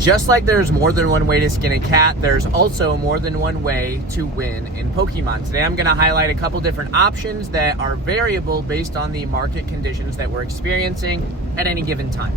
Just like there's more than one way to skin a cat, there's also more than one way to win in Pokemon. Today I'm going to highlight a couple different options that are variable based on the market conditions that we're experiencing at any given time.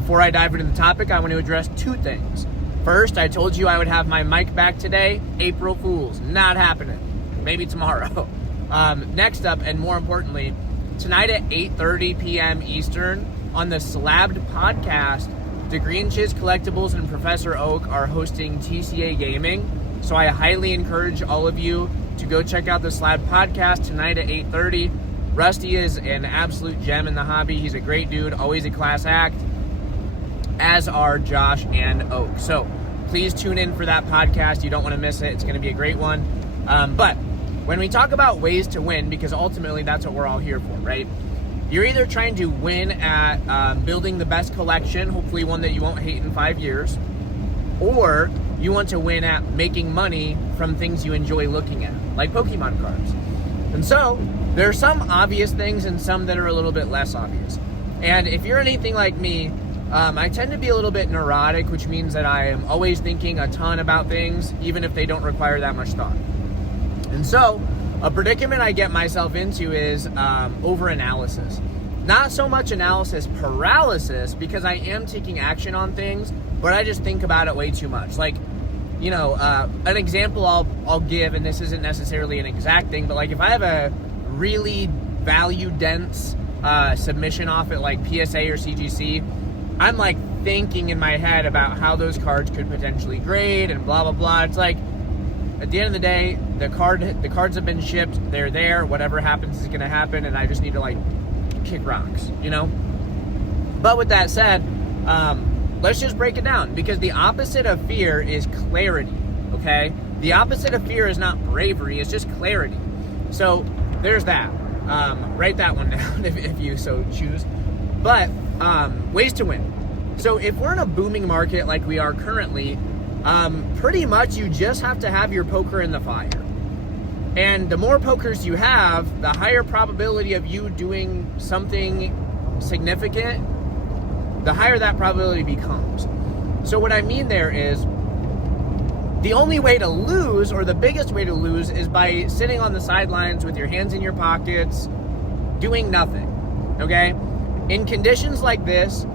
Before I dive into the topic, I want to address two things. First, I told you I would have my mic back today. April Fools. Not happening. Maybe tomorrow. Next up, and more importantly, tonight at 8:30 p.m. Eastern on the Slabbed podcast, the Green Chiz Collectibles and Professor Oak are hosting TCA Gaming. So I highly encourage all of you to go check out the Slabbed podcast tonight at 8:30. Rusty is an absolute gem in the hobby. He's a great dude, always a class act, as are Josh and Oak. So please tune in for that podcast. You don't want to miss it. It's going to be a great one. But when we talk about ways to win, because ultimately that's what we're all here for, right? You're either trying to win at building the best collection, hopefully one that you won't hate in 5 years, or you want to win at making money from things you enjoy looking at, like Pokemon cards. And so there are some obvious things and some that are a little bit less obvious. And if you're anything like me, I tend to be a little bit neurotic, which means that I am always thinking a ton about things, even if they don't require that much thought. And so a predicament I get myself into is over-analysis. Not so much analysis paralysis, because I am taking action on things, but I just think about it way too much. Like, an example I'll give, and this isn't necessarily an exact thing, but like if I have a really value-dense submission off at like PSA or CGC, I'm like thinking in my head about how those cards could potentially grade and blah, blah, blah. It's like, at the end of the day, the cards have been shipped, they're there, whatever happens is gonna happen, and I just need to like kick rocks, But with that said, let's just break it down, because the opposite of fear is clarity, okay? The opposite of fear is not bravery, it's just clarity. So there's that. Write that one down if you so choose. But ways to win. So if we're in a booming market like we are currently, pretty much you just have to have your poker in the fire. And the more pokers you have, the higher probability of you doing something significant, the higher that probability becomes. So what I mean there is, the only way to lose, or the biggest way to lose, is by sitting on the sidelines with your hands in your pockets, doing nothing, okay? In conditions like this,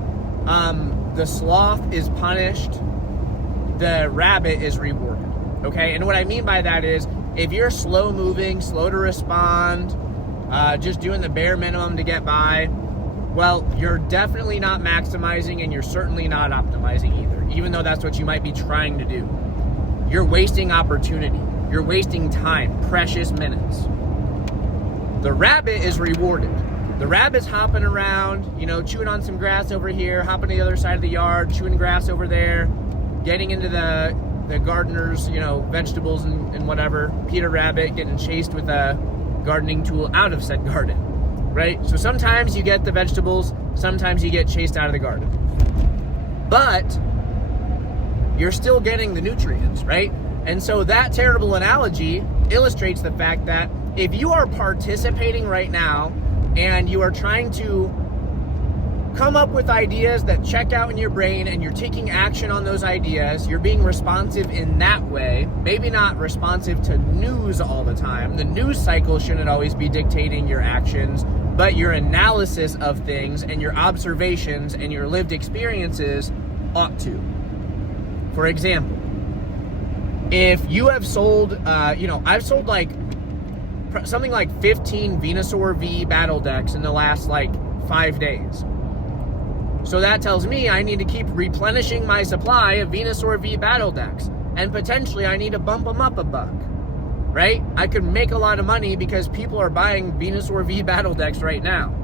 the sloth is punished, the rabbit is rewarded, okay? And what I mean by that is, if you're slow moving, slow to respond, just doing the bare minimum to get by, well, you're definitely not maximizing, and you're certainly not optimizing either, even though that's what you might be trying to do. You're wasting opportunity. You're wasting time, precious minutes. The rabbit is rewarded. The rabbit's hopping around, chewing on some grass over here, hopping to the other side of the yard, chewing grass over there, getting into the gardener's, vegetables and whatever. Peter Rabbit getting chased with a gardening tool out of said garden, right? So sometimes you get the vegetables, sometimes you get chased out of the garden. But you're still getting the nutrients, right? And so that terrible analogy illustrates the fact that if you are participating right now and you are trying to come up with ideas that check out in your brain, and you're taking action on those ideas, you're being responsive in that way, maybe not responsive to news all the time. The news cycle shouldn't always be dictating your actions, but your analysis of things and your observations and your lived experiences ought to. For example, if you have sold, I've sold like something like 15 Venusaur V battle decks in the last like 5 days. So that tells me I need to keep replenishing my supply of Venusaur V battle decks, and potentially I need to bump them up a buck, right? I could make a lot of money because people are buying Venusaur V battle decks right now.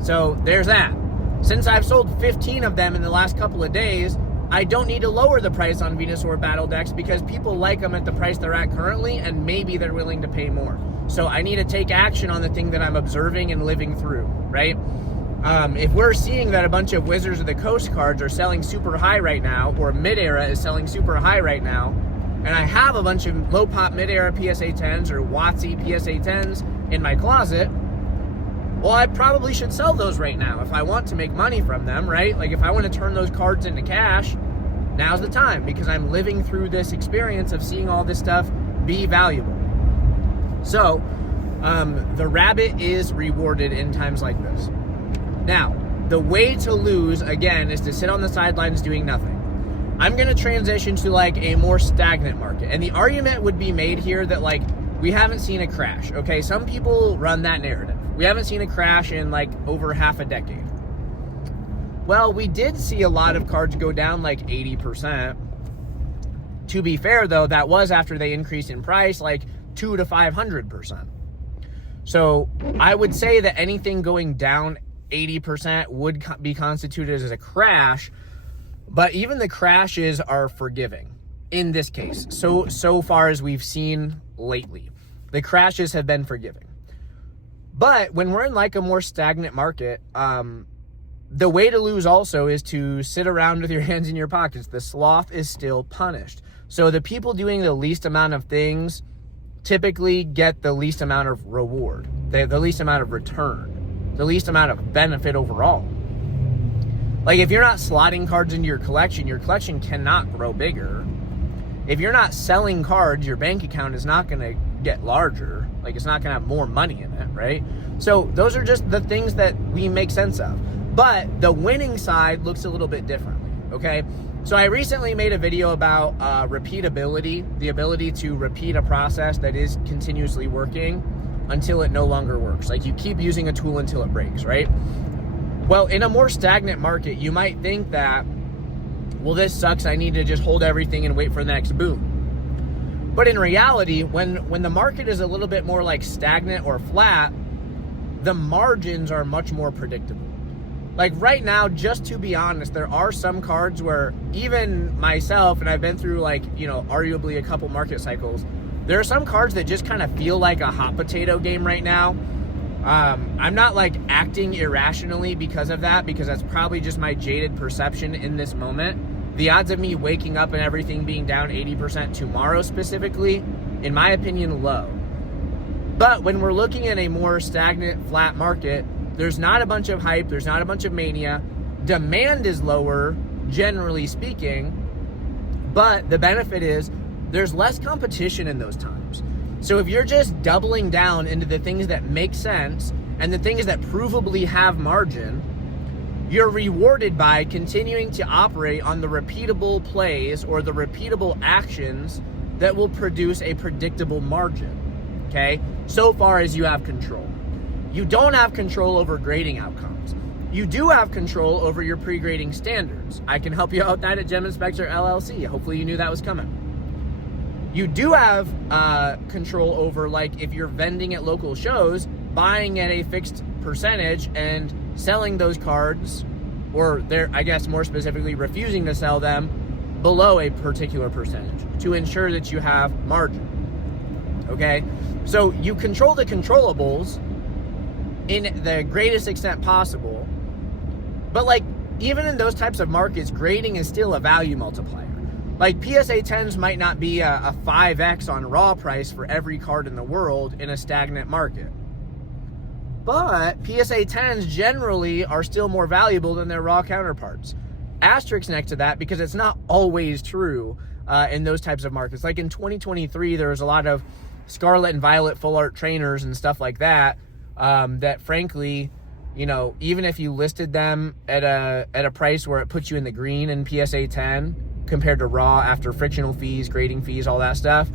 So there's that. Since I've sold 15 of them in the last couple of days, I don't need to lower the price on Venusaur battle decks because people like them at the price they're at currently, and maybe they're willing to pay more. So I need to take action on the thing that I'm observing and living through, right? If we're seeing that a bunch of Wizards of the Coast cards are selling super high right now, or Mid-Era is selling super high right now, and I have a bunch of low pop Mid-Era PSA 10s or WotC PSA 10s in my closet, Well, I probably should sell those right now if I want to make money from them, right? Like if I want to turn those cards into cash, now's the time, because I'm living through this experience of seeing all this stuff be valuable. So the rabbit is rewarded in times like this. Now, the way to lose, again, is to sit on the sidelines doing nothing. I'm going to transition to like a more stagnant market. And the argument would be made here that like we haven't seen a crash, okay? Some people run that narrative. We haven't seen a crash in like over half a decade. Well, we did see a lot of cards go down like 80%. To be fair, though, that was after they increased in price like 200 to 500%. So I would say that anything going down 80% would be constituted as a crash, but even the crashes are forgiving in this case. So far as we've seen lately, the crashes have been forgiving. But when we're in like a more stagnant market, the way to lose also is to sit around with your hands in your pockets. The sloth is still punished. So the people doing the least amount of things typically get the least amount of reward, the least amount of return, the least amount of benefit overall. Like if you're not slotting cards into your collection cannot grow bigger. If you're not selling cards, your bank account is not going to get larger. Like it's not going to have more money in it, right? So those are just the things that we make sense of. But the winning side looks a little bit differently, okay? So I recently made a video about repeatability, the ability to repeat a process that is continuously working until it no longer works. Like you keep using a tool until it breaks, right? Well, in a more stagnant market, you might think that, well, this sucks, I need to just hold everything and wait for the next boom. But in reality, when the market is a little bit more like stagnant or flat, the margins are much more predictable. Like right now, just to be honest, there are some cards where even myself, and I've been through like, arguably a couple market cycles, there are some cards that just kind of feel like a hot potato game right now. I'm not like acting irrationally because of that, because that's probably just my jaded perception in this moment. The odds of me waking up and everything being down 80% tomorrow specifically, in my opinion, low. But when we're looking at a more stagnant, flat market, there's not a bunch of hype, there's not a bunch of mania, demand is lower, generally speaking, but the benefit is there's less competition in those times. So if you're just doubling down into the things that make sense and the things that provably have margin, you're rewarded by continuing to operate on the repeatable plays or the repeatable actions that will produce a predictable margin, okay? So far as you have control. You don't have control over grading outcomes. You do have control over your pre-grading standards. I can help you out with that at geminspectorllc. Hopefully you knew that was coming. You do have control over, like, if you're vending at local shows, buying at a fixed percentage and selling those cards, or I guess more specifically, refusing to sell them below a particular percentage to ensure that you have margin, okay? So you control the controllables in the greatest extent possible, but like, even in those types of markets, grading is still a value multiplier. Like PSA 10s might not be a 5x on raw price for every card in the world in a stagnant market. But PSA 10s generally are still more valuable than their raw counterparts. Asterisk next to that, because it's not always true in those types of markets. Like in 2023, there was a lot of Scarlet and Violet full art trainers and stuff like that, that frankly, even if you listed them at a price where it puts you in the green in PSA 10, compared to raw after frictional fees, grading fees, all that stuff,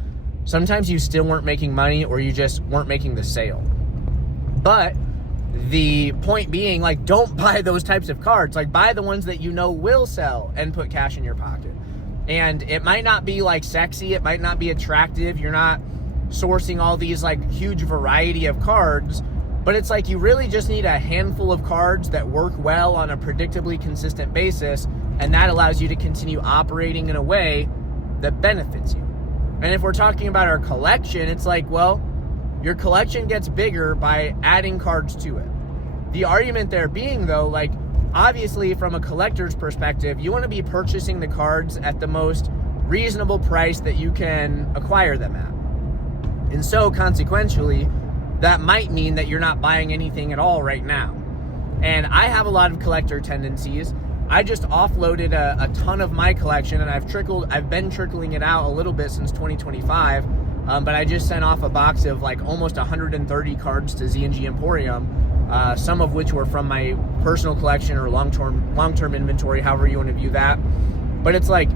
sometimes you still weren't making money or you just weren't making the sale. But the point being, like, don't buy those types of cards. Like, buy the ones that will sell and put cash in your pocket. And it might not be like sexy, it might not be attractive, you're not sourcing all these like huge variety of cards, but it's like you really just need a handful of cards that work well on a predictably consistent basis, and that allows you to continue operating in a way that benefits you. And if we're talking about our collection, it's like, well, your collection gets bigger by adding cards to it. The argument there being, though, like, obviously from a collector's perspective, you want to be purchasing the cards at the most reasonable price that you can acquire them at. And so consequentially, that might mean that you're not buying anything at all right now. And I have a lot of collector tendencies. I just offloaded a ton of my collection, and I've been trickling it out a little bit since 2025. But I just sent off a box of like almost 130 cards to Z&G Emporium, some of which were from my personal collection or long-term inventory, however you want to view that. But it's like,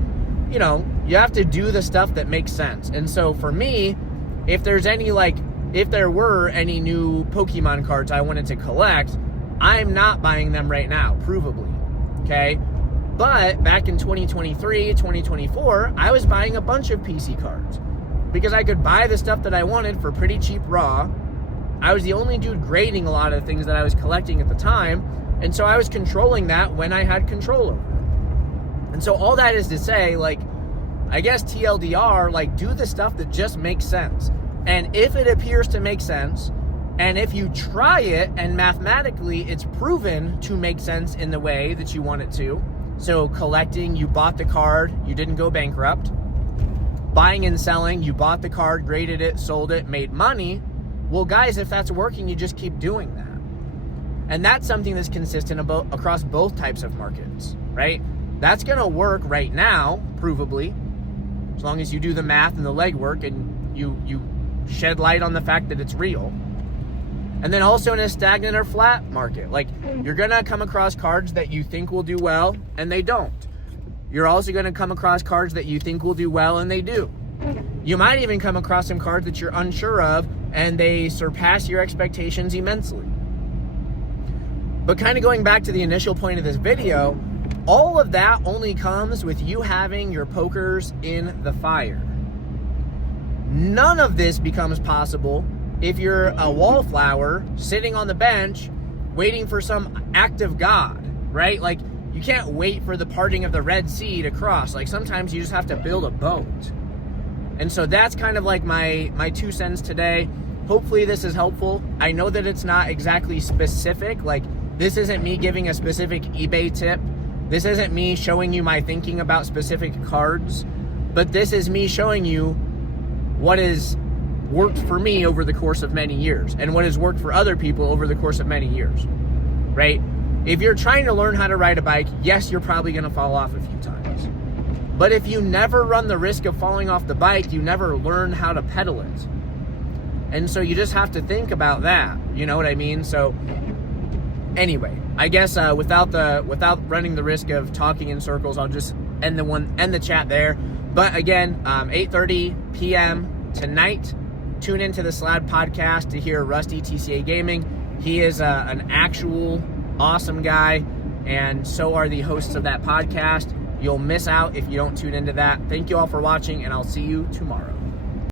you know, you have to do the stuff that makes sense. And so for me, if there were any new Pokemon cards I wanted to collect, I'm not buying them right now, provably, okay? But back in 2023, 2024, I was buying a bunch of PC cards because I could buy the stuff that I wanted for pretty cheap raw. I was the only dude grading a lot of the things that I was collecting at the time, and so I was controlling that when I had control over it. And so all that is to say, like, I guess TLDR, like, do the stuff that just makes sense. And if it appears to make sense, and if you try it and mathematically it's proven to make sense in the way that you want it to, so collecting, you bought the card, you didn't go bankrupt. Buying and selling, you bought the card, graded it, sold it, made money. Well, guys, if that's working, you just keep doing that. And that's something that's consistent across both types of markets, right? That's going to work right now, provably, as long as you do the math and the legwork and you shed light on the fact that it's real. And then also in a stagnant or flat market, like, you're going to come across cards that you think will do well and they don't. You're also going to come across cards that you think will do well and they do. You might even come across some cards that you're unsure of and they surpass your expectations immensely. But kind of going back to the initial point of this video, all of that only comes with you having your pokers in the fire. None of this becomes possible if you're a wallflower sitting on the bench waiting for some act of God, right? Like, you can't wait for the parting of the Red Sea to cross. Like, sometimes you just have to build a boat. And so that's kind of like my 2 cents today. Hopefully this is helpful. I know that it's not exactly specific. Like, this isn't me giving a specific eBay tip. This isn't me showing you my thinking about specific cards. But this is me showing you what has worked for me over the course of many years and what has worked for other people over the course of many years, right? If you're trying to learn how to ride a bike, yes, you're probably going to fall off a few times. But if you never run the risk of falling off the bike, you never learn how to pedal it. And so you just have to think about that. You know what I mean? So anyway, I guess without running the risk of talking in circles, I'll just end the chat there. But again, 8:30 p.m. tonight, tune into the Slad podcast to hear Rusty TCA Gaming. He is an actual awesome guy, and so are the hosts of that podcast. You'll miss out if you don't tune into that. Thank you all for watching, and I'll see you tomorrow.